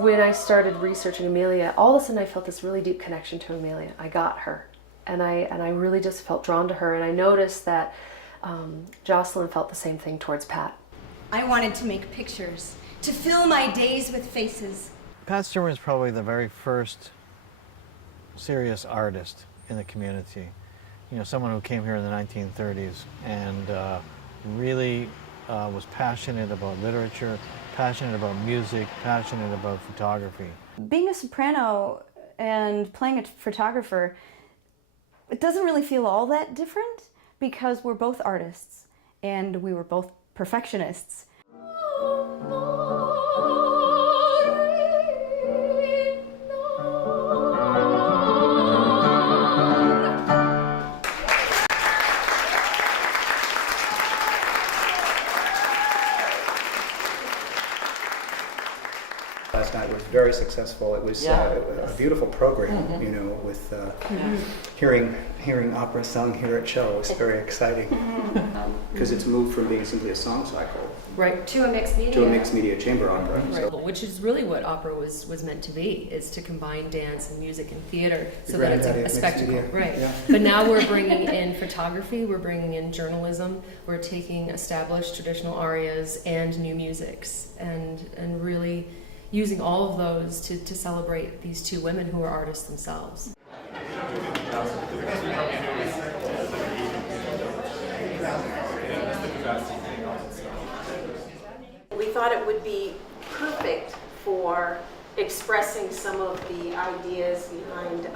When I started researching Amelia, all of a sudden I felt this really deep connection to Amelia. I got her, and I really just felt drawn to her, and I noticed that Jocelyn felt the same thing towards Pat. I wanted to make pictures, to fill my days with faces. Pat Stewart is probably the very first serious artist in the community. You know, someone who came here in the 1930s and really was passionate about literature, passionate about music, passionate about photography. Being a soprano and playing a photographer, it doesn't really feel all that different because we're both artists and we were both perfectionists. Last night was very succsuccessful. It was a beautiful program, you know, with hearing opera sung here at Show. It was very exciting because it's moved from being simply a song cycle, Right, to a mixed media. to a mixed media chamber opera. Right. So Which is really what opera was meant to be, is to combine dance and music and theater so that it's granddaddy a of mixed spectacle. media. Right. Yeah. But now we're bringing in photography, we're bringing in journalism, we're taking established traditional arias and new musics and really using all of those to celebrate these two women who are artists themselves. We thought it would be perfect for expressing some of the ideas behind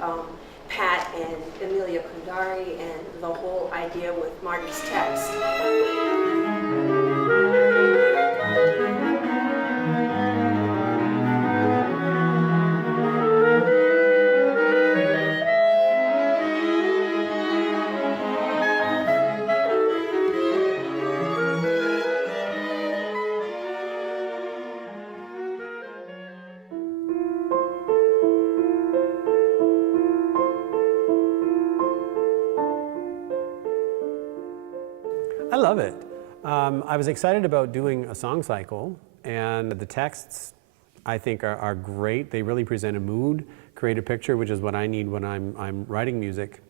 Pat and Amelia Kundari and the whole idea with Marty's text. I love it. I was excited about doing a song cycle, and the texts I think are great. They really present a mood, create a picture, which is what I need when I'm writing music.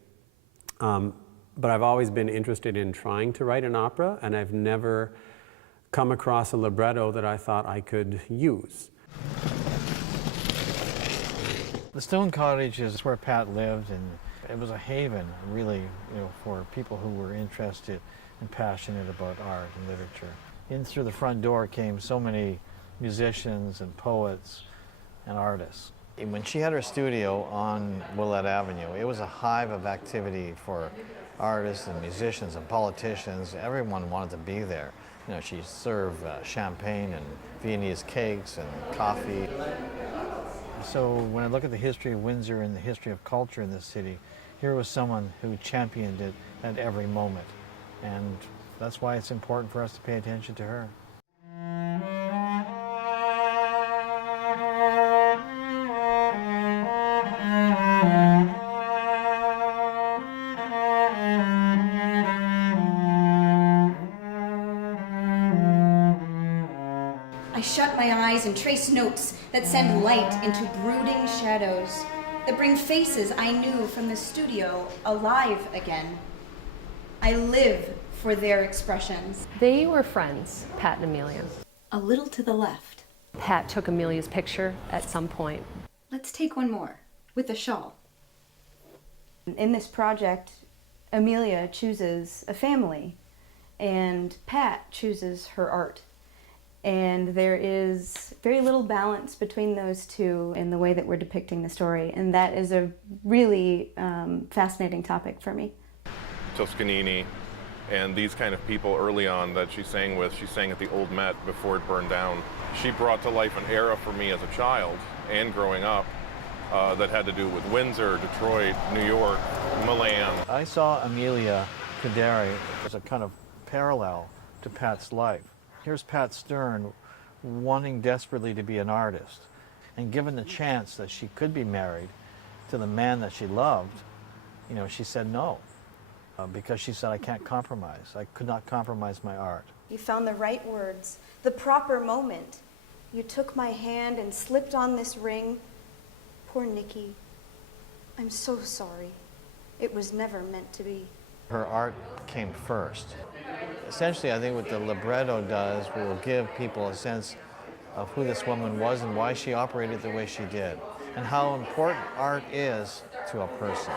But I've always been interested in trying to write an opera, and I've never come across a libretto that I thought I could use. The Stone Cottage is where Pat lived, and it was a haven, really, you know, for people who were interested and passionate about art and literature. In through the front door came so many musicians and poets and artists. And when she had her studio on Willette Avenue, it was a hive of activity for artists and musicians and politicians. Everyone wanted to be there. You know, she served champagne and Viennese cakes and coffee. So when I look at the history of Windsor and the history of culture in this city, here was someone who championed it at every moment. And that's why it's important for us to pay attention to her. I shut my eyes and trace notes that send light into brooding shadows, that bring faces I knew from the studio alive again. I live for their expressions. They were friends, Pat and Amelia. a little to the left. Pat took Amelia's picture at some point. Let's take one more, with a shawl. In this project, Amelia chooses a family, and Pat chooses her art. And there is very little balance between those two in the way that we're depicting the story, and that is a really fascinating topic for me. Toscanini and these kind of people early on that she sang with. She sang at the Old Met before it burned down. She brought to life an era for me as a child and growing up that had to do with Windsor, Detroit, New York, Milan. I saw Amelia Kundera as a kind of parallel to Pat's life. Here's Pat Stern wanting desperately to be an artist, and given the chance that she could be married to the man that she loved, you know, she said no, because she said, I can't compromise. I could not compromise my art. You found the right words, the proper moment. You took my hand and slipped on this ring. Poor Nikki. I'm so sorry. It was never meant to be. Her art came first. Essentially, I think what the libretto does will give people a sense of who this woman was and why she operated the way she did, and how important art is to a person.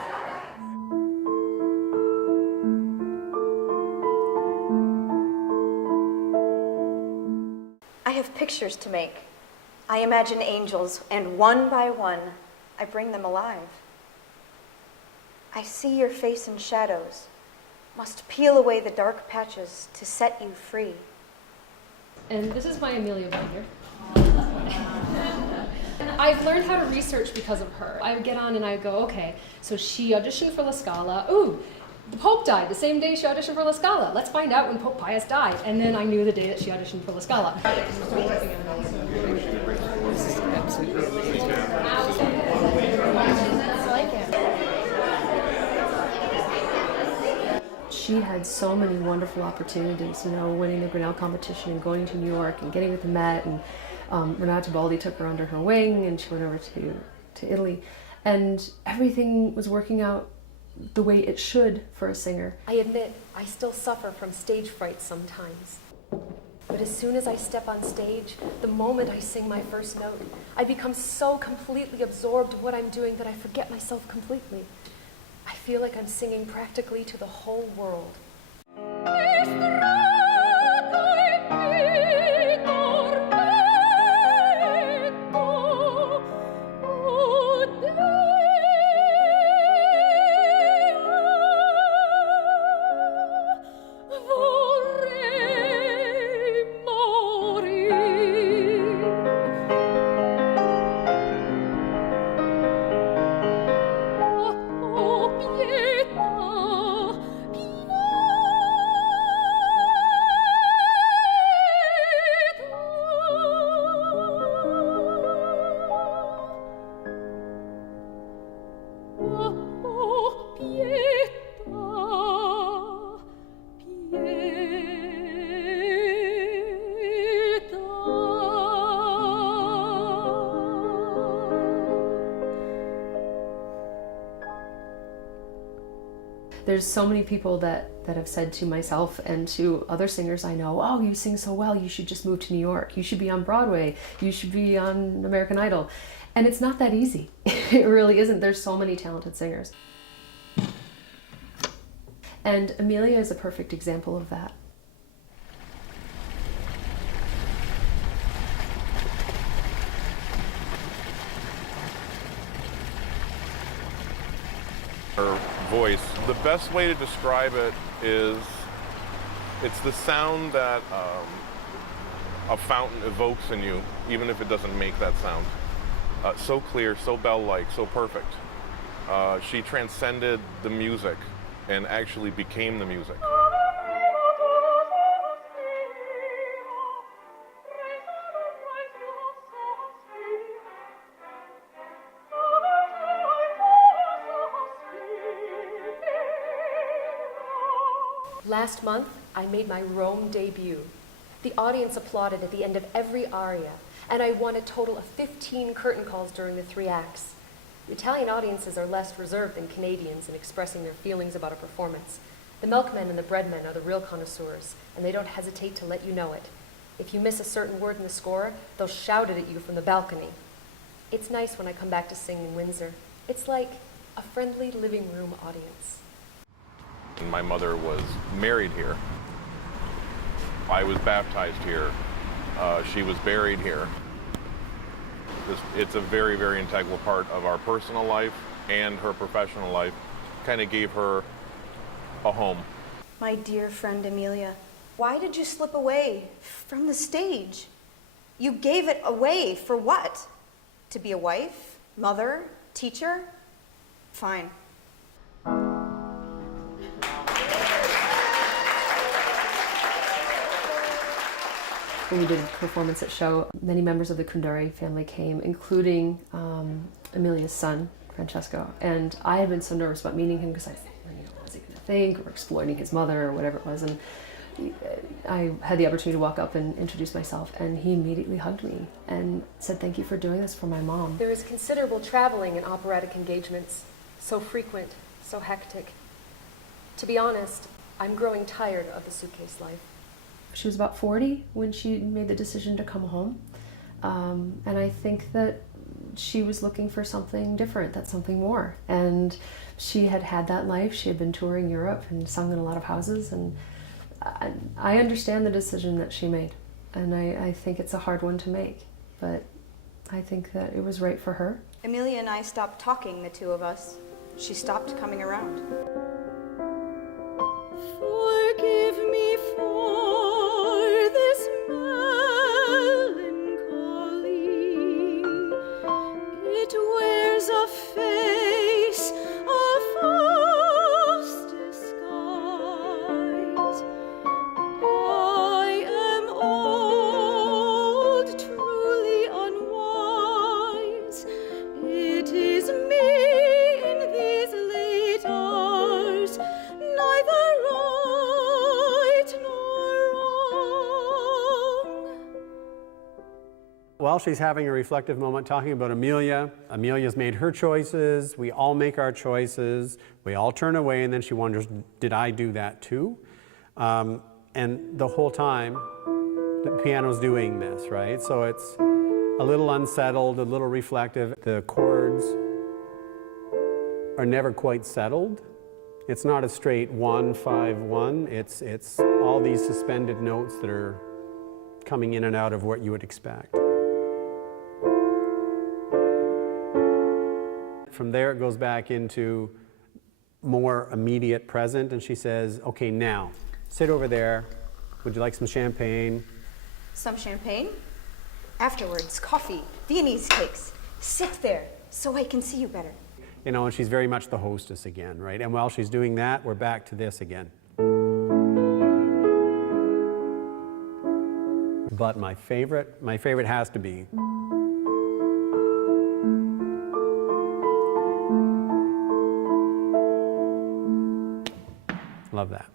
I have pictures to make. I imagine angels, and one by one, I bring them alive. I see your face in shadows, must peel away the dark patches to set you free. And this is my Amelia binder. And I've learned how to research because of her. I would get on and I would go, okay, so she auditioned for La Scala. Ooh, the Pope died the same day she auditioned for La Scala. Let's find out when Pope Pius died. And then I knew the day that she auditioned for La Scala. She had so many wonderful opportunities, you know, winning the Grinnell competition and going to New York and getting with the Met, and Renata Baldi took her under her wing and she went over to Italy, and everything was working out the way it should for a singer. I admit, I still suffer from stage fright sometimes. But as soon as I step on stage, the moment I sing my first note, I become so completely absorbed in what I'm doing that I forget myself completely. I feel like I'm singing practically to the whole world. There's so many people that have said to myself and to other singers I know, oh, you sing so well, you should just move to New York. You should be on Broadway. You should be on American Idol. And it's not that easy. It really isn't. There's so many talented singers. And Amelia is a perfect example of that. Her voice, the best way to describe it is it's the sound that a fountain evokes in you, even if it doesn't make that sound. So clear, so bell-like, so perfect. She transcended the music and actually became the music. Last month, I made my Rome debut. The audience applauded at the end of every aria, and I won a total of 15 curtain calls during the 3 acts. Italian audiences are less reserved than Canadians in expressing their feelings about a performance. The milkmen and the breadmen are the real connoisseurs, and they don't hesitate to let you know it. If you miss a certain word in the score, they'll shout it at you from the balcony. It's nice when I come back to sing in Windsor. It's like a friendly living room audience. My mother was married here. I was baptized here. She was buried here. It's a very, very integral part of our personal life and her professional life. Kind of gave her a home. My dear friend Amelia, why did you slip away from the stage? You gave it away for what? To be a wife, mother, teacher? Fine. When we did a performance at show, many members of the Kundari family came, including Amelia's son, Francesco. And I had been so nervous about meeting him because I thought, what was he going to think, or exploiting his mother, or whatever it was. And I had the opportunity to walk up and introduce myself, and he immediately hugged me and said, "Thank you for doing this for my mom." There is considerable traveling in operatic engagements, so frequent, so hectic. To be honest, I'm growing tired of the suitcase life. She was about 40 when she made the decision to come home. And I think that she was looking for something different, that's something more. And she had had that life. She had been touring Europe and sung in a lot of houses. And I understand the decision that she made. And I think it's a hard one to make. But I think that it was right for her. Amelia and I stopped talking, the two of us. She stopped coming around. Forgive me for this melancholy. It wears a face of false disguise. I am old, truly unwise. It is me in these late hours, neither right nor wrong. While she's having a reflective moment talking about Amelia, Amelia's made her choices, we all make our choices, we all turn away, and then she wonders, did I do that too? And the whole time, the piano's doing this, right? So it's a little unsettled, a little reflective. The chords are never quite settled. It's not a straight 1, 5, 1. It's all these suspended notes that are coming in and out of what you would expect. From there it goes back into more immediate present, and she says, okay, now, sit over there. Would you like some champagne? Some champagne? Afterwards, coffee, Viennese cakes. Sit there so I can see you better. You know, and she's very much the hostess again, right? And while she's doing that, we're back to this again. But my favorite has to be love that.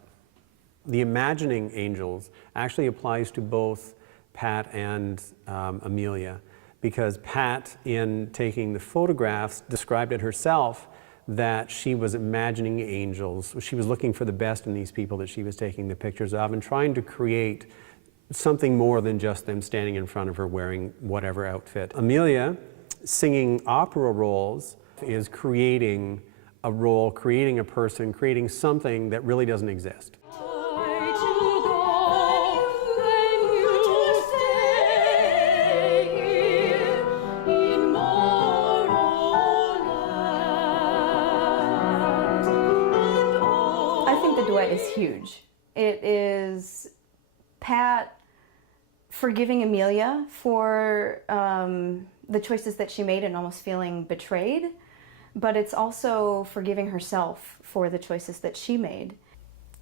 The imagining angels actually applies to both Pat and Amelia, because Pat, in taking the photographs, described it herself that she was imagining angels. She was looking for the best in these people that she was taking the pictures of and trying to create something more than just them standing in front of her wearing whatever outfit. Amelia, singing opera roles, is creating a role, creating a person, creating something that really doesn't exist. I think the duet is huge. It is Pat forgiving Amelia for the choices that she made and almost feeling betrayed, but it's also forgiving herself for the choices that she made.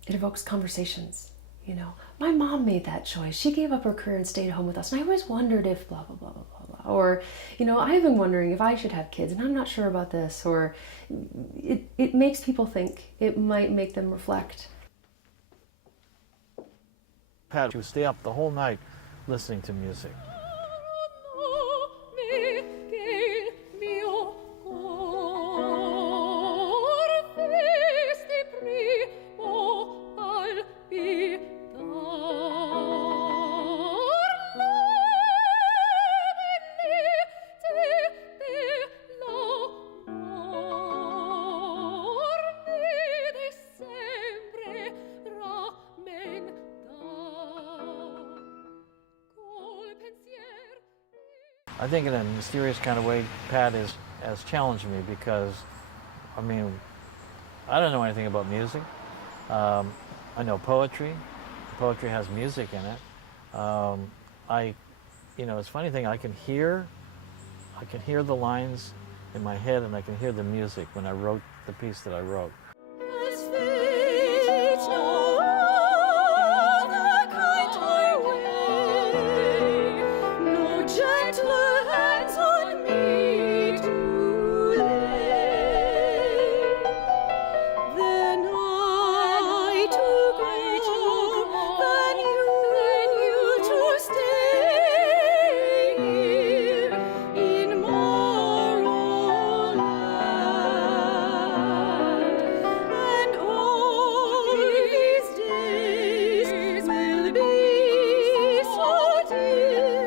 It evokes conversations, you know. My mom made that choice. She gave up her career and stayed home with us, and I always wondered if blah, blah, blah, blah, blah, blah. Or, you know, I've been wondering if I should have kids, and I'm not sure about this. Or it makes people think. It might make them reflect. Pat would stay up the whole night listening to music. I think in a mysterious kind of way, Pat has challenged me because, I mean, I don't know anything about music. I know poetry. Poetry has music in it. It's a funny thing. I can hear the lines in my head, and I can hear the music when I wrote the piece that I wrote. As fate no other kinder way, no gentler hands on me do lay, than I to go, than you to stay here in Morrow land. And all these days will be so dear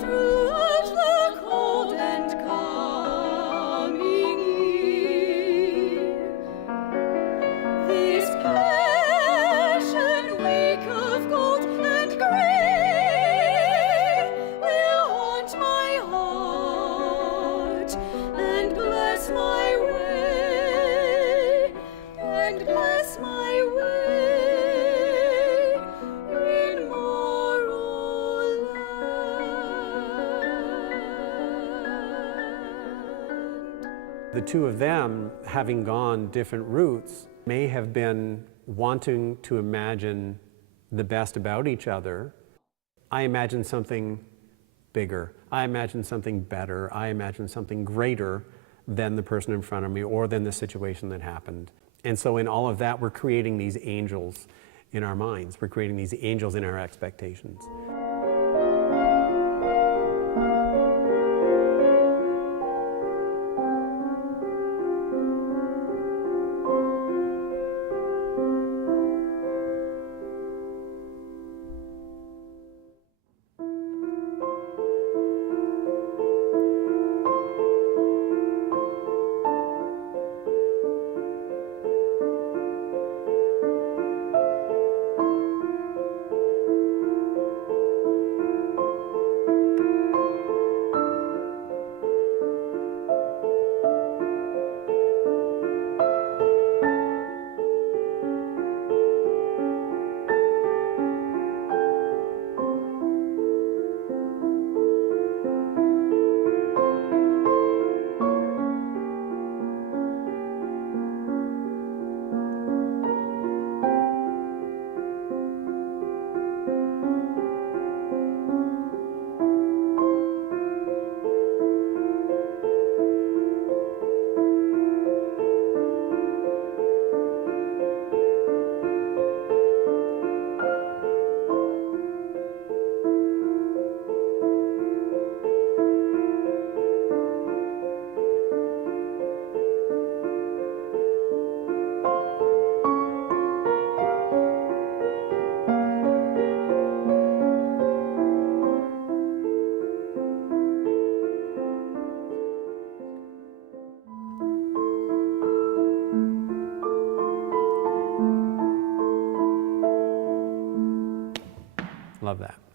throughout the cold and coming year. This passion week of gold and grey will haunt my heart and bless my way, and bless my way in Morrowland. The two of them, having gone different routes, may have been wanting to imagine the best about each other. I imagine something bigger. I imagine something better. I imagine something greater than the person in front of me or than the situation that happened. And so in all of that, we're creating these angels in our minds. We're creating these angels in our expectations. Love that.